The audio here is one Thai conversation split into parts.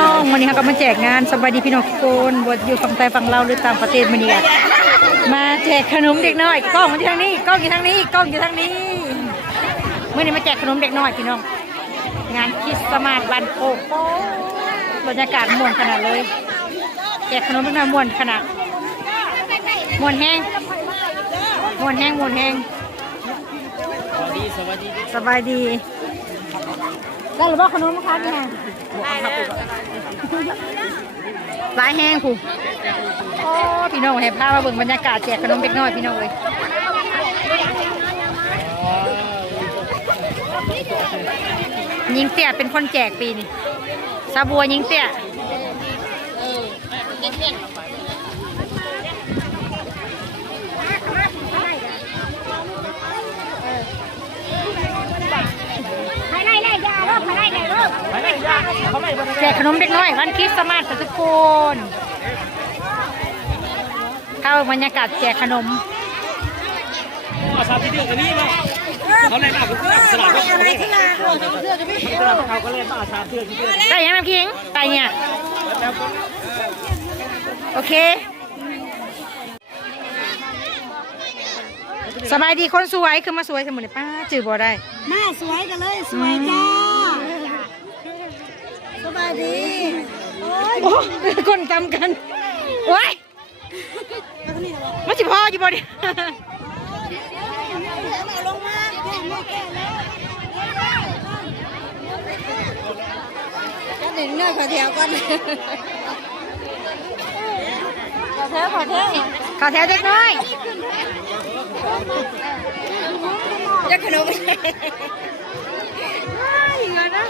น้องวันนี้เขาก็มาแจกงานสบายดีพี่น้องทุกคนบทอยู่ฝั่งไทยฝั่งลาวหรือต่างประเทศวันนี้มาแจกขนมเด็กน้อยกล้องมาที่ทางนี้กล้องอยู่ทางนี้กล้องอยู่ทางนี้เมื่อนี้มาแจกขนมเด็กน้อยพี่น้องงานคริสต์มาสวันโป๊ะบรรยากาศม่วนขนาดเลยแจกขนมเด็กน้อยม่วนขนาดม่วนแห้งม่วนแห้งม่วนแห้งสบายดีได้หรือเปล่าขนมคะพี่แห้งหลายแห้งผู้โอ้พี่น้องเห็นภาพมาเบิ่งบรรยากาศแจกขนมเด็กน้อยพี่น้องเลยยิงเตี้ยเป็นคนแจกปีนี้ซาบัวยิงเตี้ยแจกขนมเด็กน้อยวันคริสต์มาสทุกคนเข้าบรรยากาศแจกขนมชาวที่เดือดกันนี่มั้งเขาเล่นอ่ะสลับเขาเล่นเขาก็เล่นชาวเดือดที่เดือดได้ยังน้ำคิงไปเนี่ยโอเคสบายดีคนสวยคือมาสวยสมุนป้าจือบ่ได้มาสวยกันเลยสวยจ้าสบายดีโอ้คนจำกันโอ้ยมาสิพ่ออยู่บ่ดิลงมาก็หนึ่งเนื้อขอแถวก่อนขอแถวเด็กน้อยจะขนมเงินนะ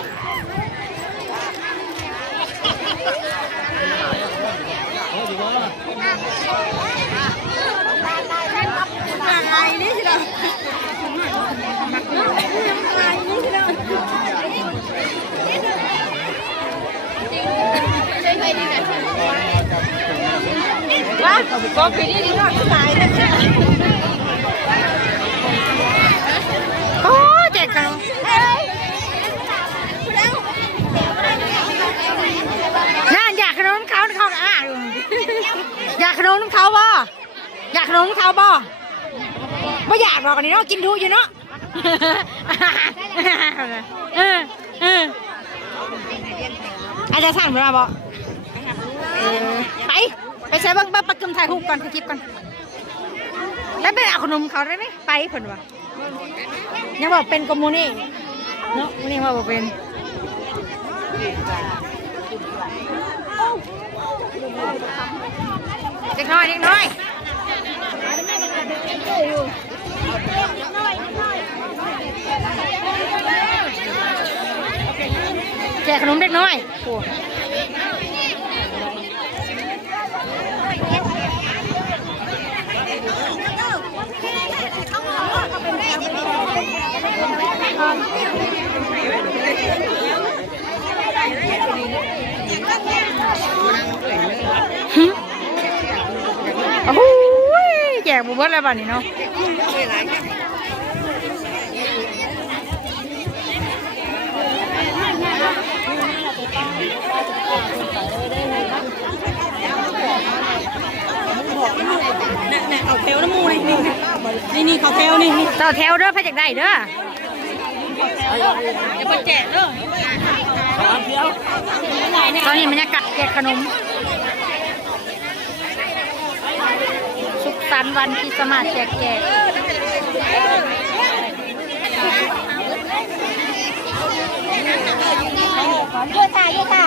นี่สิเราว้าก็คือนี่ดีมากสายเลยโอ้แจกขนมน่าอยากขนมเขาอ่ะอยากขนมเขาบ่อยากขนมเขาบ่ไม่อยากบอกกันนี่เนาะกินทุอยู่เนาะอาจจะสั่งเวลาบ่ไปใช้บ้างปักกึมถ่ายรูปก่อนถ่ายคลิปก่อนแล้วไปเอาขนมเขาได้ไหมไปผลวะยังบอกเป็นกมูนี่เนาะวันนี้ว่าบอกเป็นเด็กน้อยแจกขนมเด็กน้อยโอ้โหแจกบุบเบิ้ลอะไรบ้านี้เนาะเขาเทวน้ำมูนี่เขาเทวนี่ต่อแถวเด้อพระจักได้เด้อจะมาแจกเด้อตอนนี้บรรยากาศแจกขนมสุขสันต์วันคริสต์มาสแจกเยอะค่ะ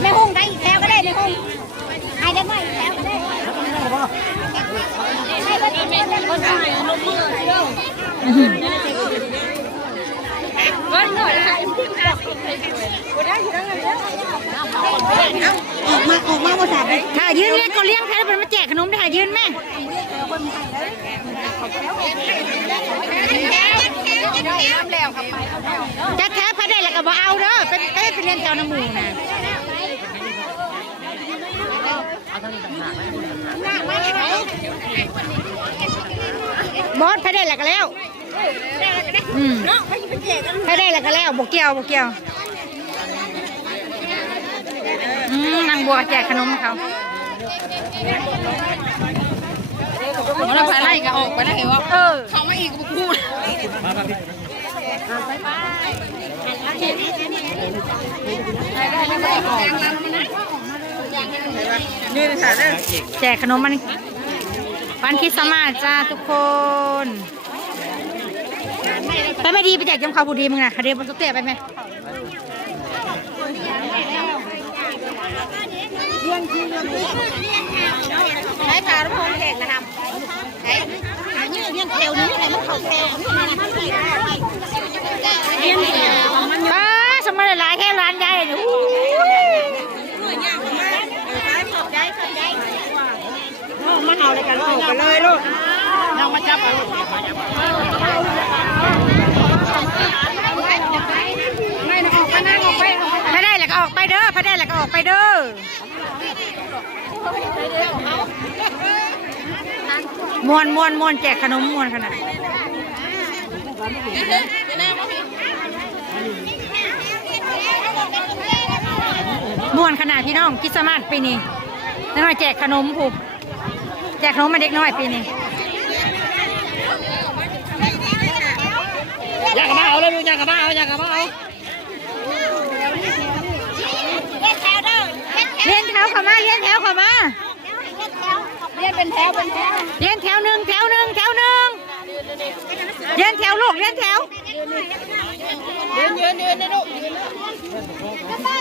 แม่หุ่งได้อีกแล้วก็ได้แม่หุ่งไอ้ได้ไหมอีกแล้วก็ได้ให้ก็เป็นคนตายลงมือเด้อวันหน่อยออกมาภาษาถ้ายืนเรียกก็เลี้ยงใครเป็นมาแจกขนมได้ยืนแม่จะแท้พระได้แล้วก็บ่เอาเด้อเป็นเรียนแถวน้ำมูกนะบอสพระได้แล้วก็แล้วพระได้แล้วก็แล้วบกเกี่ยว บัวแจกขนมเขาเราพาไล่ก็ออกไปแล้วเหรอเขาไม่อีกกูพูดแจกขนมมันวันคริสต์มาสจ้าทุกคนไปไม่ดีไปแจกจำข้าวผู้ดีมึงนะคดีบนสเตะไปไหมใช้ตาลูกโป่งแข่งนะครับใช้เลี้ยงแถวนี้อะไรมันเข่าแถวป้าสมัยหลายแค่ร้านใหญ่เลยมันเอาเลยกันลูกไปเลยลูกน้องมาจับเอาพาได้แล้วก็ออกไปเด้อพาได้แล้วก็ออกไปเด้อมวนแจกขนมมวนขนาดมวนขนาดพี่น้องคิดสมาร์ทปีนี้น้อยแจกขนมผูกแจกขนมมาเด็กน้อยปีนี้อยากกระเอาเลยลูกอยากกระเอาอยากกระเอาเลี้ยนแถวเข้ามาเลี้ยนแถวเข้ามาเรียนเป็นแถวเลี้ยนแถวหนึ่งเลี้ยนแถวลูกเลี้ยนแถวยืนนะลูกจะมา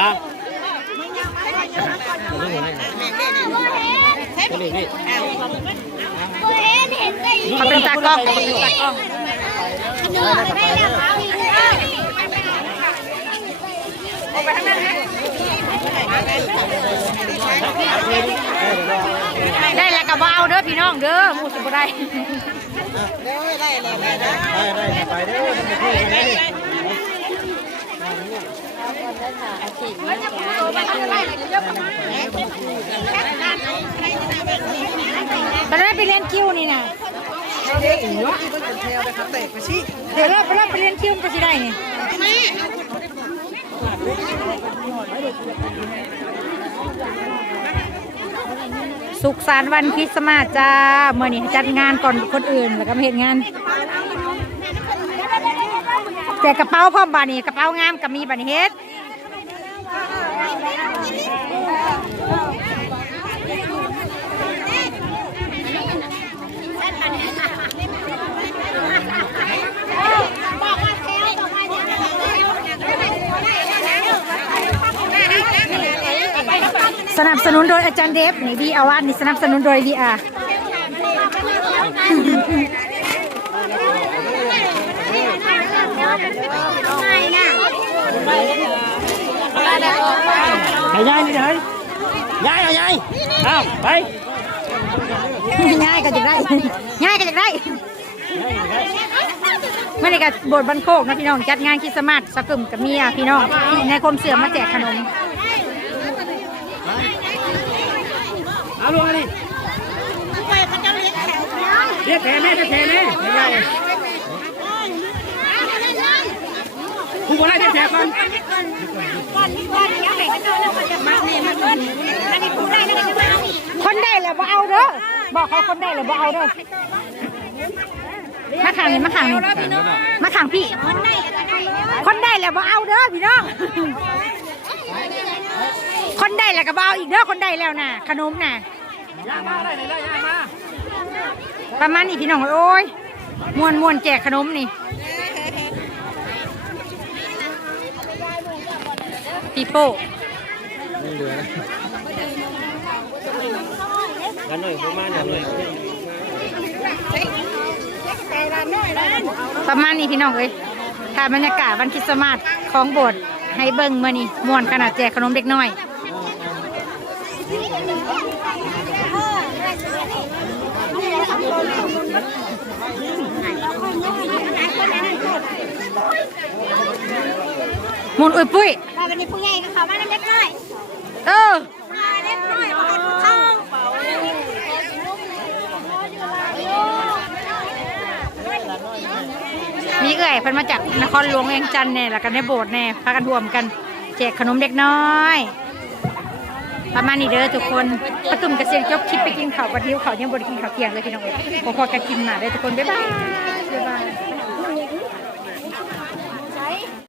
อ่ะเขาเป็นตากล้องได้แล้วก็บ่เอาเด้อพี่น้องเด้อหมูสิบ่ได้ไปเด้อทำไมพูดกันได้ตอนนั้นไปเรียนคิวนี่นะเดี๋ยวเราไปเรียนคิวมันจะได้ไงสุขสันต์วันคริสต์มาสจ้าเมื่อนี้จัดงานก่อนคนอื่นแล้วก็มาเห็นงานแจกกระเป๋าพร้อมบานี่กระเป๋างามกับมีบานี่เฮ็ดสนับสนุนโดยอาจารย์เดฟนี่ดีอาวันนี่สนับสนุนโดยดีอาไปยายนี่เลยยายเอายายเอาไปง่ายก็จะได้ง่ายก็จะได้เมื่อไหร่กับบทบันโคกนะพี่น้องจัดงานคริสต์มาสสกุมกับเมียพี่น้องในคมเสื่อมมาแจกขนมเอาลงมาดิเรียกแขนแม่แขนแม่ผู้บริหารเรียกแขนก่อนคนได้แล้วบ่เอาเด้อบอกเขาคนได้แล้วบ่เอาเด้อมาขังนี่มาขังนี่มาขังพี่คนได้แล้วบ่เอาเด้อพี่น้องคนได้แล้วก็บ่เอาอีกเด้อคนได้แล้วน่ะขนมน่ะประมาณนี้พี่น้องโอ้ยมวนแจกขนมนี่ปีโป้กันหน่อยประมาณกันหน่อยประมาณนี้พี่น้องเอ้ยถ้าบรรยากาศวันคริสต์มาสของโบสถ์ให้เบิ่งมื้อนี้ม่วนขนาดแจกขนมเด็กน้อยมุนอุ้ยปุ้ยวันนี้ผู้ใหญ่ก็เขามาเล็กน้อยเล็กน้อยเข้ามี มีเอ่ยเพิ่นมาจากนครหลวงเวียงจันทน์เนี่ยแล้วกันในโบสถ์เนี่ยพากันรวมกันแจกขนมเด็กน้อยประมาณนี้เด้อทุกคนประตุ่มกระเซียงจบคลิปไปกินข้าวปลาทิวเขายังบ่ได้กินข้าวเที่ยงเลยพี่น้องพอๆกันกินมาเด้อทุกคนบ๊ายบาย